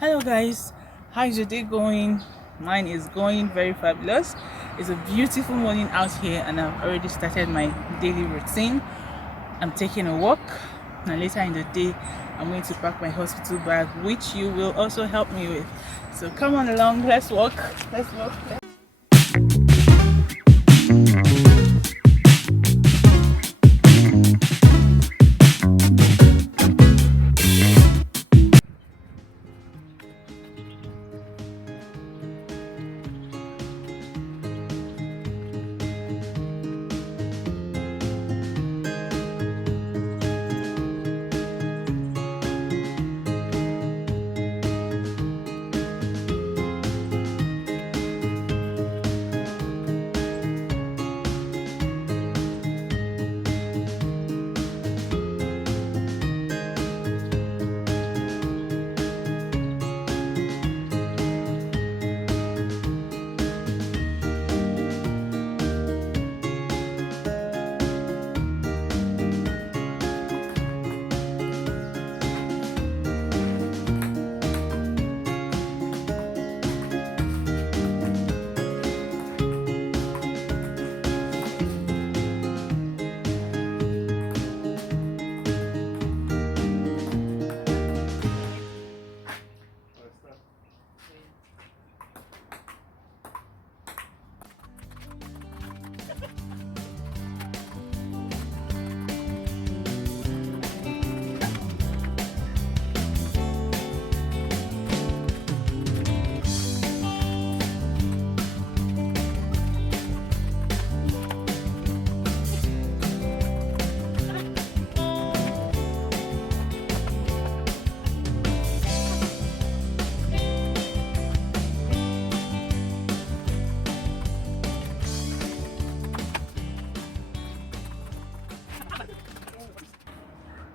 Hello guys, how is your day going? Mine is going very fabulous. It's a beautiful morning out here and I've already started my daily routine. I'm taking a walk and later in the day I'm going to pack my hospital bag, which you will also help me with. So come on along, let's walk. Let's walk.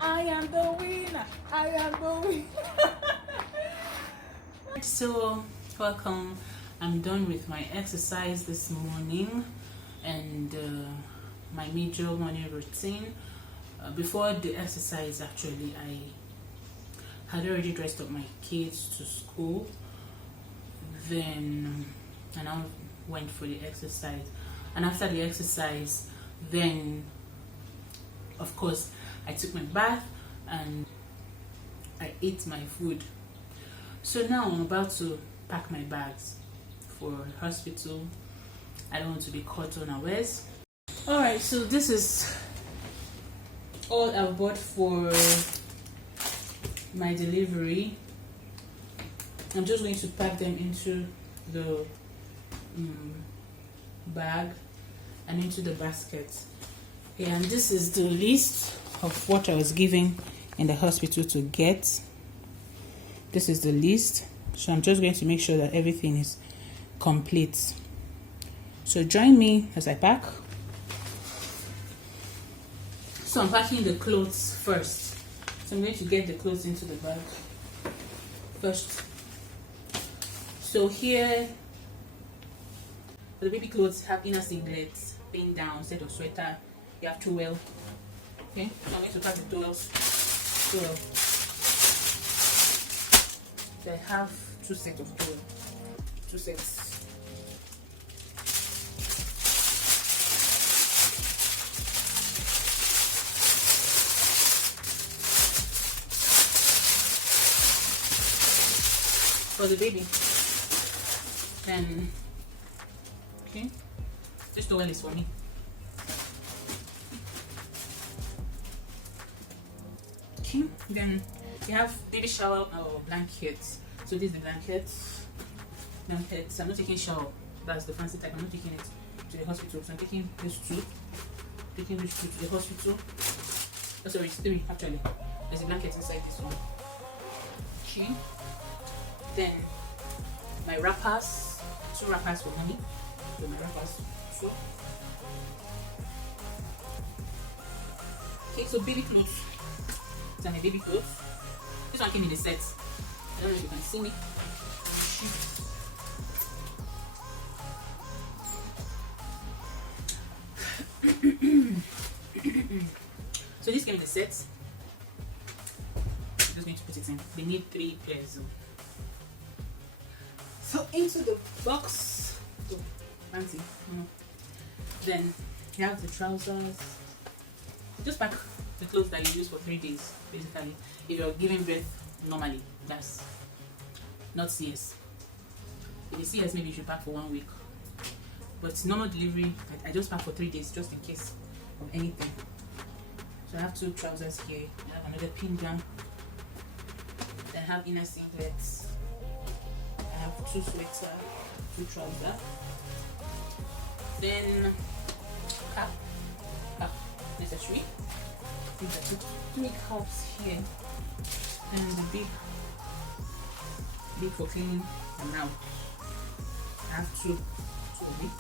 I am the winner. I am the winner. So, welcome. I'm done with my exercise this morning and my major morning routine. Before the exercise, actually, I had already dressed up my kids to school. Then, and I went for the exercise. And after the exercise, then, of course, I took my bath and I ate my food. So now I'm about to pack my bags for hospital. I don't want to be caught unawares. Alright, so this is all I bought for my delivery. I'm just going to pack them into the bag and into the basket. Yeah, and this is the list of what I was given in the hospital to get. This is the list. So I'm just going to make sure that everything is complete. So join me as I pack. So I'm packing the clothes first. So I'm going to get the clothes into the bag first. So here, for the baby clothes, have inner singlets, pin down, set of sweater. You have towel. Okay, so I'm going to pack the towels. So I have 2 sets of towel. 2 sets. For the baby. Then, okay, this towel is for me. Okay, then you have baby shower or blankets. So this is the blankets. I'm not taking shower. That's the fancy type. I'm not taking it to the hospital. So I'm taking these two. Taking these two to the hospital. Oh, sorry, it's 3 actually. There's a blanket inside this one. Okay. Then my wrappers. 2 wrappers for mommy. So my wrappers. So. Okay, so baby clothes. These are my baby clothes. This one came in the set. I don't know if you can see me. So this came in the set. I'm just going to put it in. They need 3 pairs. So into the box. Oh, fancy. Then you have the trousers. Just pack the clothes that you use for 3 days, basically. If you're giving birth normally, that's not CS. If it's CS, maybe you should pack for 1 week. But normal delivery, I just pack for 3 days just in case of anything. So I have 2 trousers here. I have another pin gun. Then I have inner singlets. I have 2 sweaters, 2 trousers. Then cap necessary. These are 3 cups here. And the big for cleaning them now. I have 2 of it.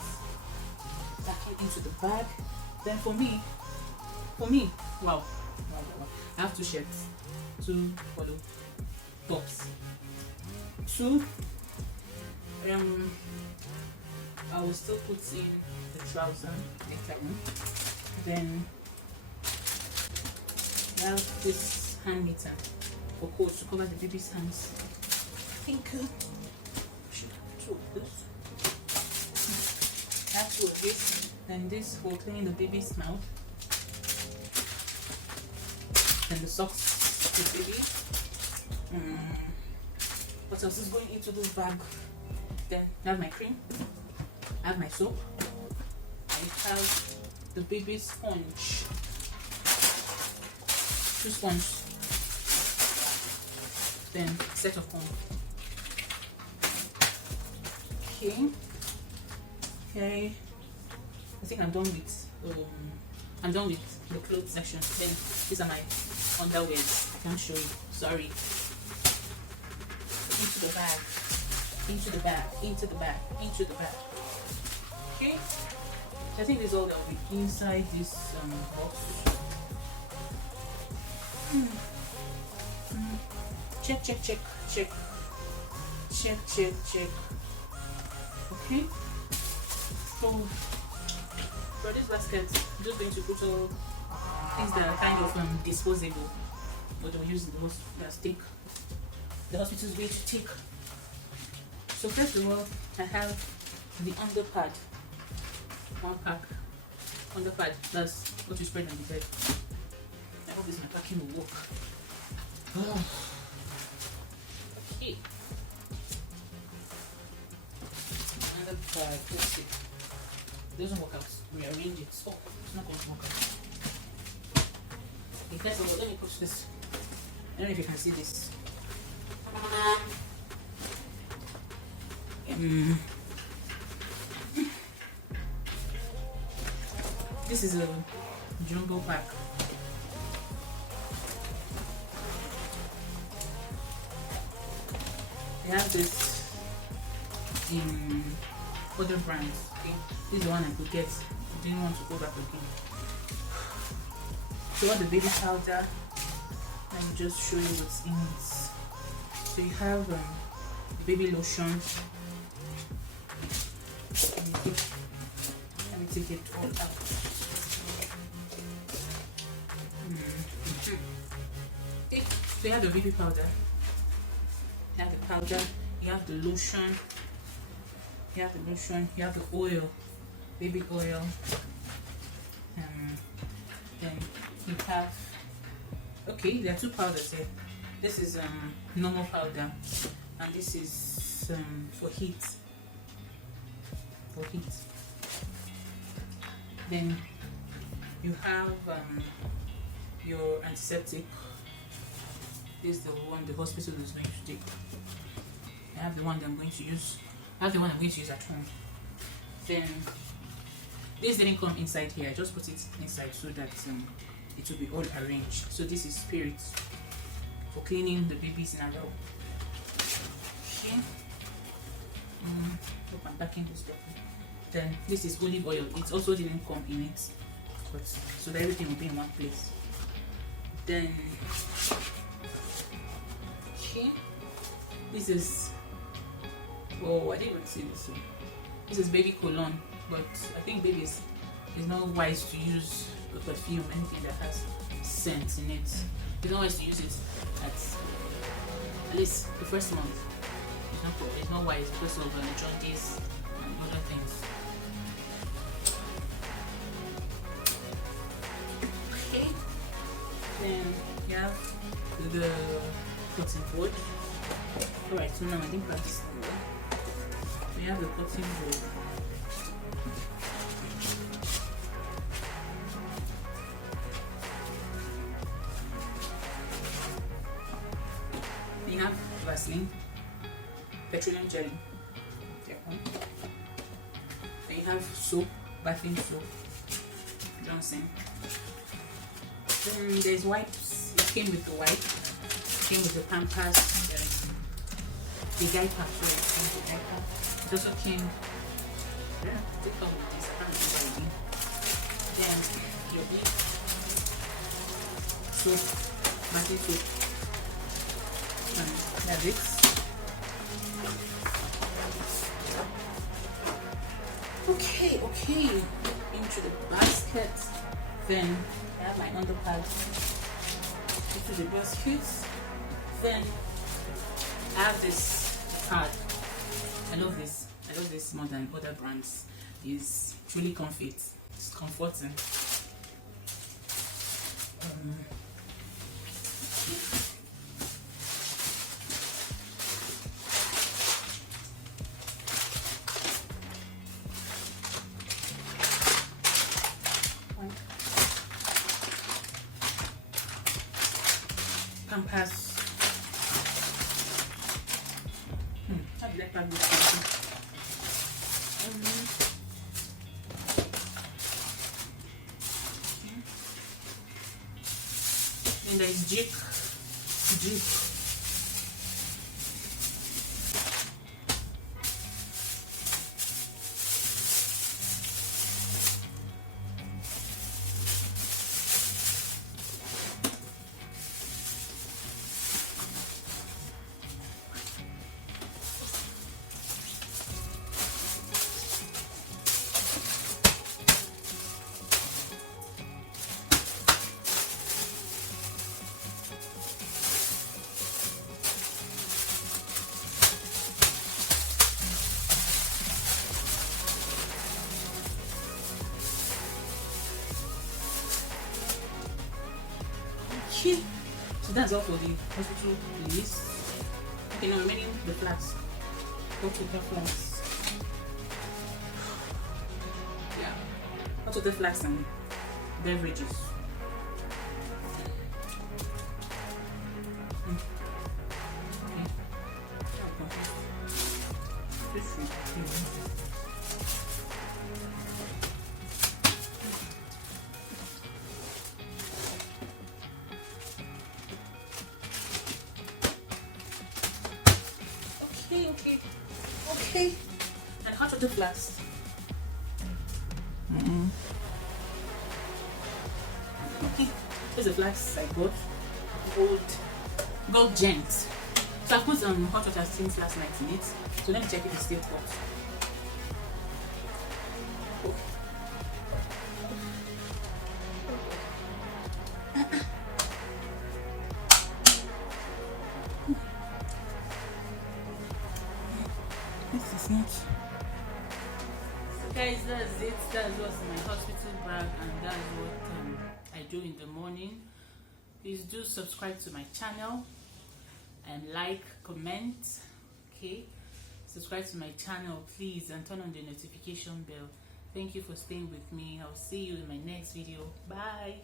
Back into the bag. Then for me, wow. I have 2 shirts, 2 polo tops, 2. I will still put in the trouser later on. Then I have this hand meter for coats to cover the baby's hands. I think I should have 2 of this. I have 2 of this. Then this for cleaning the baby's mouth. And the socks for the baby. What else is going into this bag? Then I have my cream. I have my soap. I have the baby sponge. 2 sponges. Then set of comb. Okay. I think I'm done with the clothes section. Then these are my underwears. I can't show you. Sorry. Into the bag. Into the bag. Into the bag. Into the bag. Okay. I think this is all that will be inside this box. Check. Okay. So for this basket, I'm just going to put all things that are kind of disposable, but we'll use the most that's thick. The hospital's way to take. So first of all, I have the underpad. 1 pack underpad. That's what you spread on the bed. I hope this my packing will work. Okay. Underpad. Let's see. It doesn't work out. Rearrange it. Oh, it's not going to work out. Okay, first of all, let me push this. I don't know if you can see this. This is a jumbo pack. They have this in other brands. Okay, this is the one I could get. I didn't want to go back again. So what the baby powder? Let me just show you what's in it. So you have the baby lotion. Let me take it all out. Okay, so you have the baby powder. You have the powder. You have the lotion. You have the lotion. You have the oil, baby oil. Then you have. Okay, there are 2 powders here. This is normal powder, and this is for heat. For heat. Then you have your antiseptic. This is the one the hospital is going to take. I have the one that I'm going to use. I have the one I'm going to use at home. Then this didn't come inside here. I just put it inside so that it will be all arranged. So this is Spirit for cleaning the babies in a row. Okay. Hope I'm packing this stuff. Then this is olive oil. It also didn't come in it, but so that everything will be in one place. Then okay, this is I didn't even see this one. This is baby cologne, but I think babies it's not wise to use a perfume, anything that has scent in it. It's not wise to use it at least the first month. It's not wise because of jaundice and other things. Okay. Then you have the cotton board. Alright, so now I think that's we have the cotton board. You have Vaseline, petroleum jelly. Then you have soap, bathing soap, Johnson. Then there's wipes. It came with the wipe. It came with the Pampers, the diaper. It also came. Yeah, they come with this. I can't remember again. Then your big soap, bathing soap. And that's it. Okay, into the basket. Then I have my underpads into the basket. Then I have this pad. I love this more than other brands. It's truly comfy. It's comforting. Pampers. How do I pack this? Then there is Jik. So that's all for the hospital release. Okay, now remaining the flask. Hot water flask. Yeah. Hot water flask and beverages. Okay. And hot water flask. Okay. Here's the flask I got. Gold Gent. So I put hot water since last night in it. So let me check if it's still hot. This is not. So guys, that's it. That's what's in my hospital bag, and that's what I do in the morning. Please do subscribe to my channel and like, comment. Okay, subscribe to my channel please, and turn on the notification bell. Thank you for staying with me. I'll see you in my next video. Bye.